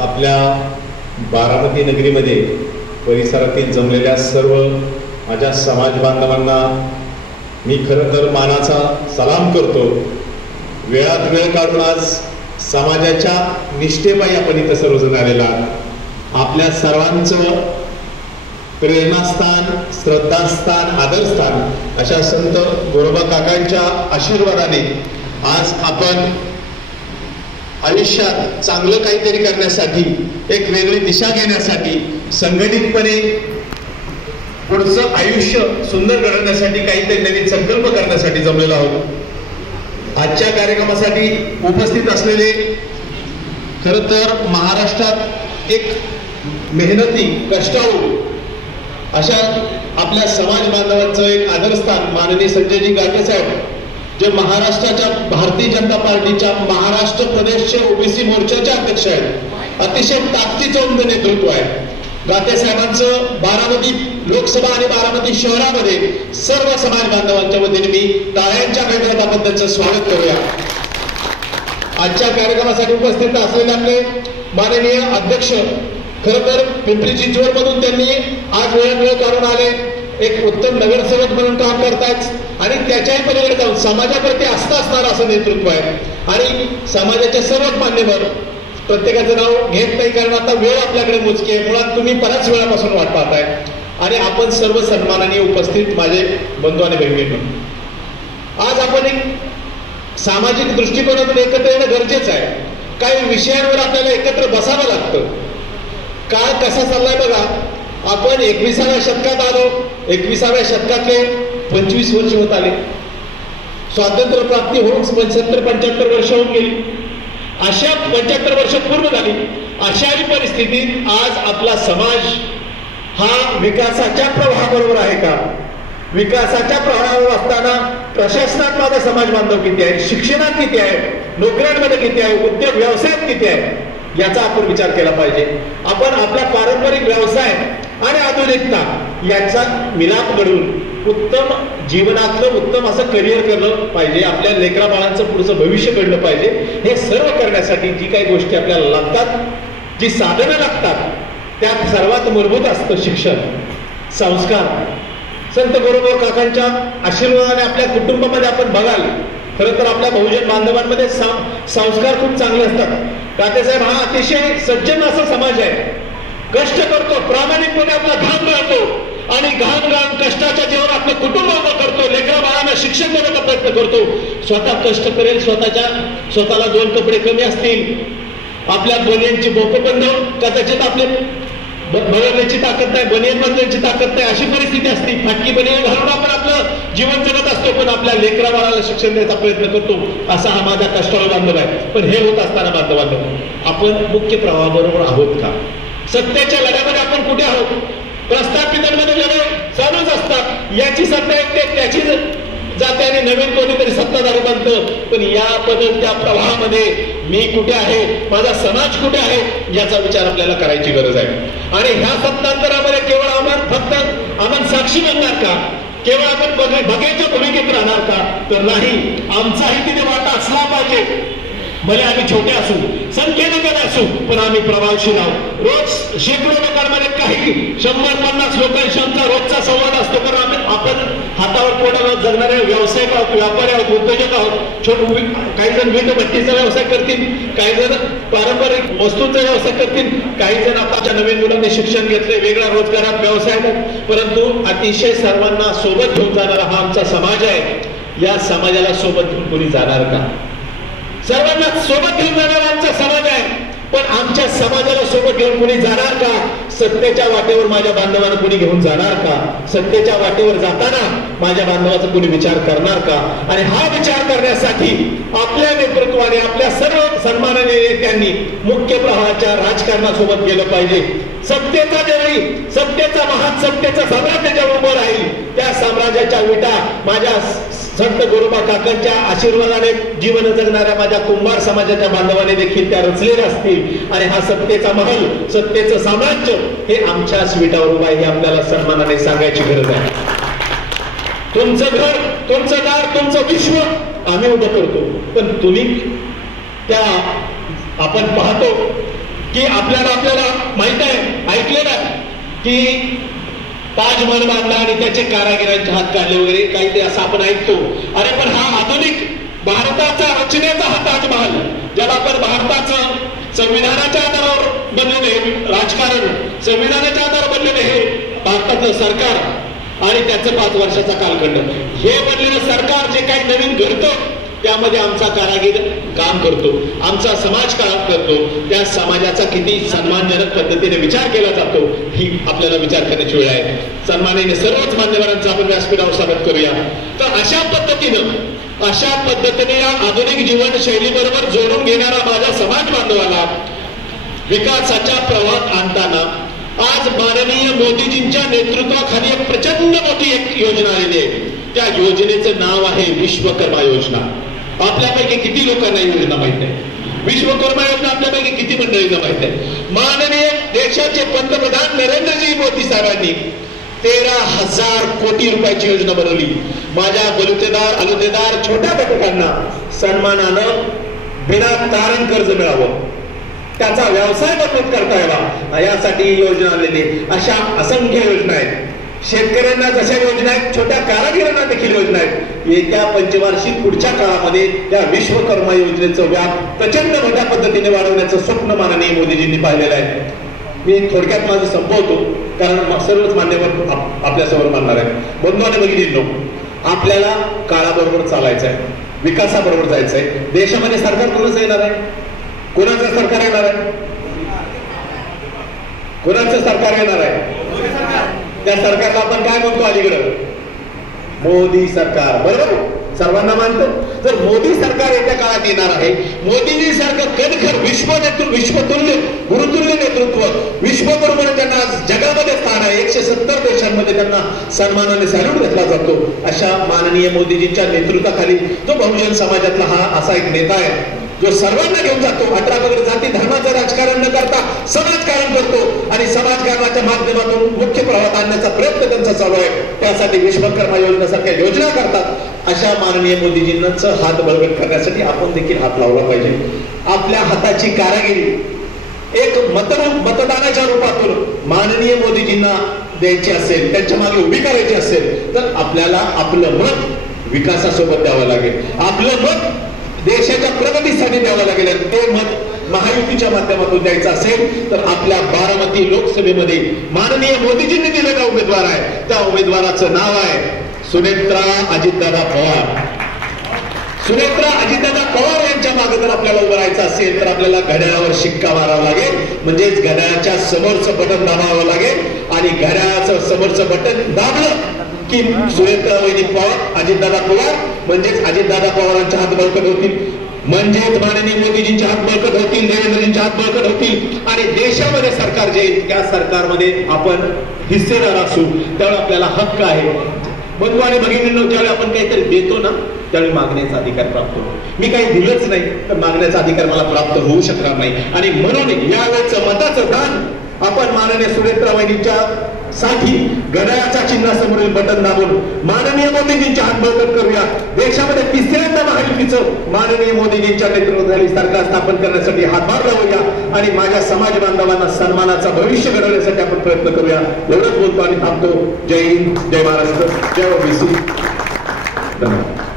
आपल्या बारामती नगरीमध्ये परिसरातील जमलेल्या सर्व माझ्या समाज बांधवांना मी खरं तर मानाचा सलाम करतो. वेळात वेळ काढून आज समाजाच्या निष्ठेपायी आपण इथं सर्वजण आलेला. आपल्या सर्वांचं प्रेरणास्थान, श्रद्धास्थान, आदरस्थान अशा संत गोरोबा काकांच्या आशीर्वादाने आज आपण आयुष्यात चांगलं काहीतरी करण्यासाठी, एक वेगळी दिशा घेण्यासाठी, संघटितपणे पुढचं आयुष्य सुंदर घडवण्यासाठी काहीतरी नवीन संकल्प करण्यासाठी जमलेलो आहोत. आजच्या कार्यक्रमासाठी उपस्थित असलेले खरं तर महाराष्ट्रात एक मेहनती, कष्टाळू अशा आपल्या समाज बांधवांचं एक आदरस्थान माननीय संजयजी गाटे साहेब, जे महाराष्ट्राच्या भारतीय जनता पार्टीच्या महाराष्ट्र प्रदेशचे ओबीसी मोर्चाचे अध्यक्ष आहेत. अतिशय ताकदीचं उमदं नेतृत्व आहे. गाते साहेबांचं बारामती लोकसभा आणि बारामती शहरामध्ये सर्व समाज बांधवांच्या वतीने मी टाळ्यांच्या गजरात आपण त्यांचं स्वागत करूया. आजच्या कार्यक्रमासाठी उपस्थित असलेले आपले माननीय अध्यक्ष, खरं तर पिंपरी चिंचवड मधून त्यांनी आज वेळ काढून आले, एक उत्तम नगरसेवक म्हणून काम करतायत आणि त्याच्याही पलीकडे जाऊन समाजाप्रती आस्था असणारं असं नेतृत्व आहे. आणि समाजाचे सर्वच मान्यवर, प्रत्येकाचं नाव घेत नाही कारण आता वेळ आपल्याकडे मोजकी आहे. मुळात तुम्ही बऱ्याच वेळापासून वाट पाहताय आणि आपण सर्व सन्मानाने उपस्थित माझे बंधू आणि बहिणींनो, आज आपण एक सामाजिक दृष्टिकोनातून एकत्र येणं गरजेचं आहे. काही विषयांवर आपल्याला एकत्र बसावं लागतं. काळ कसा चाललाय बघा. आपण 21व्या शतकात आलो. 21व्या शतकातले 25 वर्ष होत आले. स्वातंत्र्य प्राप्ती होऊन 75 वर्ष होऊन गेली. अशा 75 वर्ष पूर्ण झाली. अशाही परिस्थितीत आज आपला समाज हा विकासाच्या प्रवाहाबरोबर आहे का? विकासाच्या प्रवाहावर असताना प्रशासनात माझा समाज बांधव किती आहे, शिक्षणात किती आहे, नोकऱ्यांमध्ये किती आहे, उद्योग व्यवसायात किती आहे, याचा आपण विचार केला पाहिजे. आपण आपला पारंपरिक व्यवसाय आणि आधुनिकता याचा मिलाप घडवून उत्तम जीवनातलं उत्तम असं करिअर केलं पाहिजे. आपल्या लेकरा बाळांचं पुढचं भविष्य घडलं पाहिजे. हे सर्व करण्यासाठी जी काही गोष्टी आपल्याला लागतात, जी साधनं लागतात, त्यात सर्वात मूलभूत असतं शिक्षण, संस्कार. संत गोरोबा काकांच्या आशीर्वादाने आपल्या कुटुंबामध्ये आपण बघाल, खरं तर आपल्या बहुजन बांधवांमध्ये संस्कार खूप चांगले असतात. तात्यासाहेब हा अतिशय सज्जन असा समाज आहे. कष्ट करतो, प्रामाणिकपणे आपला घाम गाळतो आणि घाम कष्टाच्या जीवन आपलं कुटुंब उभं करतो, लेकरा बाळांना शिक्षण देण्याचा प्रयत्न करतो. स्वतः कष्ट करेल, स्वतःला 2 कपडे कमी असतील, आपल्या बनियांची बोकं बंद कदाचित आपले बदलण्याची ताकद नाही, बनियन बदलण्याची ताकद नाही, अशी परिस्थिती असते. फाटकी बनियन घालून आपण आपलं जीवन जगत असतो, पण आपल्या लेकरा बाळाला शिक्षण द्यायचा प्रयत्न करतो. असा हा माझा कष्टाळू बांधव आहे. पण हे होत असताना बांधवांनो, आपण मुख्य प्रवाहाबरोबर आहोत का? सत्तेच्या लढ्यामध्ये आपण कुठे आहोत? प्रस्थापितांमध्ये लढाई चालूच असतात. याची सत्ता येते, त्याची जाते आणि नवीन कोणीतरी सत्ताधारी बनतं. पण या बदलत्या प्रवाहामध्ये मी कुठे आहे, माझा समाज कुठे आहे, याचा विचार आपल्याला करायची गरज आहे. आणि ह्या सत्तांतरामध्ये केवळ आपण साक्षी बनणार का? केवळ आपण बघायच्या भूमिकेत राहणार का? तर नाही. आमचाही तिथे वाटा असला पाहिजे. भले आम्ही छोटे असू, संख्येने कमी असू, पण आम्ही प्रभावशील आहोत. रोज शेकडो लोकांमध्ये काही 100-50 लोकांशी आमचा रोजचा संवाद असतो. कारण आपण हातावर पोटावर जगणारे व्यावसायिक आहोत, व्यापारी आहोत, उद्योजक आहोत. काही जण वीट भट्टीचा व्यवसाय करतील, काही जण पारंपरिक वस्तूंचा व्यवसाय करतील, काही जण आताच्या नवीन मुलांनी शिक्षण घेतले, वेगळा रोजगारात व्यवसाय. परंतु अतिशय सर्वांना सोबत घेऊन जाणारा हा आमचा समाज आहे. या समाजाला सोबत घेऊन कोणी जाणार का? सर्वांना सोबत घेऊन जाणारा आमचा समाज आहे. पण आमच्या समाजाला सोबत घेऊन कोणी जाणार का? सत्तेच्या वाटेवर माझ्या बांधवांना कोणी घेऊन जाणार का? सत्तेच्या वाटेवर जाताना माझ्या बांधवाचा कोणी विचार करणार का? आणि हा विचार करण्यासाठी आपल्या नेतृत्वाने, आपल्या सर्व सन्माननीय नेत्यांनी मुख्य प्रवाहाच्या राजकारणासोबत गेलं पाहिजे. सत्तेचा ज्यावेळी सत्तेचा महान सत्तेचं साम्राज्य जेव्हा उभं राहील, त्या साम्राज्याच्या विटा माझ्या संत गोरोबा काकांच्या आशीर्वादाने जीवन जगणाऱ्या माझ्या कुंभार समाजाच्या बांधवाने देखील त्या रचलेल्या असतील. आणि हा सत्तेचा महल, सत्तेचं साम्राज्य हे आमच्या विटावर उभा आहे, हे आपल्याला सन्मानाने सांगायची गरज आहे. तुमचं घर, तुमचं दार, तुमचं विश्व आम्ही उभं करतो, पण तुम्ही त्या आपण पाहतो की आपल्याला माहित आहे, ऐकलेलं आहे की ताजमहल बांधला आणि त्याचे कारागिरांचे हात काढले वगैरे काही ते असं आपण ऐकतो. अरे पण हा आधुनिक भारताचा रचनेचा हा ताजमहल, ज्याला आपण भारताचं संविधानाच्या आधारावर बनलेले राजकारण, संविधानाच्या आधारावर बनलेले हे भारताचं सरकार आणि त्याचं 5 वर्षाचा कालखंड, हे बनलेलं सरकार जे काही नवीन घडतं त्यामध्ये आमचा कारागीर काम करतो, आमचा समाज काम करतो, त्या समाजाचा किती सन्मानजनक पद्धतीने विचार केला जातो ही आपल्याला विचार करण्याची वेळ आहे. सन्मानाने सर्वच मान्यवरांचा आपण व्यासपीठावर स्वागत करूया. तर अशा पद्धतीने या आधुनिक जीवनशैली बरोबर जोडून घेणारा माझ्या समाज बांधवाला विकासाच्या प्रवाहात आणताना आज माननीय मोदीजींच्या नेतृत्वाखाली एक प्रचंड मोठी एक योजना आलेली आहे. त्या योजनेचं नाव आहे विश्वकर्मा योजना. आपल्यापैकी किती लोकांना योजना माहित आहे? विश्वकर्मा योजना आपल्यापैकी किती मंडळींना माहित आहे? माननीय देशाचे पंतप्रधान नरेंद्रजी मोदी साहेबांनी 13,000 कोटी रुपयाची योजना बनवली. माझ्या बलुतेदार छोट्या घटकांना सन्मानानं बिना तारण कर्ज मिळावं, त्याचा व्यवसाय मजबूत करता यावा, यासाठी ही योजना आलेली. अशा असंख्य योजना आहेत. शेतकऱ्यांना जशा योजना आहेत, छोट्या कारागिरांना देखील योजना आहेत. येत्या पंचवार्षिक पुढच्या काळामध्ये या विश्वकर्मा योजनेचं व्याप प्रचंड मोठ्या पद्धतीने वाढवण्याचं स्वप्न माननीय मोदीजींनी पाहिलेलं आहे. मी थोडक्यात माझं संपवतो, कारण सर्वच मान्यवर आपल्यासमोर मानणार आहेत. बंधू आणि भगिनींनो, आपल्याला काळाबरोबर चालायचं आहे, विकासाबरोबर जायचं आहे. देशामध्ये सरकार कोणाचं येणार आहे? कोणाचं सरकार येणार आहे? कोणाचं सरकार येणार आहे? त्या सरकारला आपण काय म्हणतो अलीकडं? मोदी सरकार. बरोबर, सर्वांना मानतो. जर मोदी सरकार येत्या काळात येणार आहे, मोदीजी सारखं कणखर विश्वतुल्य गुरुतुल्य नेतृत्व, विश्वगुरु म्हणून त्यांना जगामध्ये स्थान आहे. 170 देशांमध्ये त्यांना सन्मानाने सॅल्यूट घेतला जातो. अशा माननीय मोदीजींच्या नेतृत्वाखाली जो बहुजन समाजातला हा असा एक नेता आहे जो सर्वांना घेऊन जातो. 18 वगैरे जाती धर्माचं राजकारण न करता समाजकारण करतो आणि समाजकारणाच्या माध्यमातून मुख्य प्रवाहात आणण्याचा प्रयत्न त्यांचा चालू आहे. त्यासाठी विश्वकर्मा योजनेसारख्या योजना करतात. अशा माननीय मोदीजींनाच हात बळकट करण्यासाठी आपण देखील हात लावला पाहिजे. आपल्या हाताची कारागिरी एक मतदानाच्या रूपातून माननीय मोदीजींना द्यायची असेल, त्यांच्या मागे उभी करायची असेल, तर आपल्याला आपलं मत विकासासोबत द्यावं लागेल. आपलं मत देशाच्या प्रगतीसाठी द्यावं लागेल. ते मत महायुतीच्या माध्यमातून द्यायचं असेल तर आपल्या बारामती लोकसभेमध्ये माननीय मोदीजींनी दिलेला उमेदवार आहे, त्या उमेदवाराचं नाव आहे सुनेत्रा अजितदादा पवार. सुनेत्रा अजितदादा पवार यांच्या मागे जर आपल्याला उभं राहायचं असेल तर आपल्याला घड्याळावर शिक्का मारावा लागेल, म्हणजेच घड्याळाच्या समोरचं बटन दाबावं लागेल. आणि घड्याळाचं समोरचं बटन दाबलं की सुनेत्राबाई पवार, अजितदादा पवार, म्हणजेच अजितदादा पवारांचे हात बळकट होतील, म्हणजेच माननीय मोदीजींचे हात बळकट होतील, देवेंद्रजींचे हात बळकट होतील आणि देशामध्ये सरकार जे येईल त्या सरकारमध्ये आपण हिस्सेदार असू. त्यावेळी आपल्याला हक्क आहे. बंधू आणि भगिनींनो, ज्यावेळी आपण काहीतरी देतो ना त्यावेळी मागण्याचा अधिकार प्राप्त होतो. मी काही दिलंच नाही तर मागण्याचा अधिकार मला प्राप्त होऊ शकणार नाही. आणि म्हणून यावेळेचं मताचं दान आपण माननीय सुनेत्राबाईंच्या साठी घड्याळाच्या चिन्हासमोरील बटन दाबून माननीय मोदीजींच्या हात बळकट करूया. देशामध्ये 3ऱ्यांदा महायुतीचं माननीय मोदीजींच्या नेतृत्वाखाली सरकार स्थापन करण्यासाठी हातभार लावूया आणि माझ्या समाज बांधवांना सन्मानाचा भविष्य घडवण्यासाठी आपण प्रयत्न करूया. एवढंच बोलतो आणि थांबतो. जय हिंद, जय महाराष्ट्र, जय ओबीसी. धन्यवाद.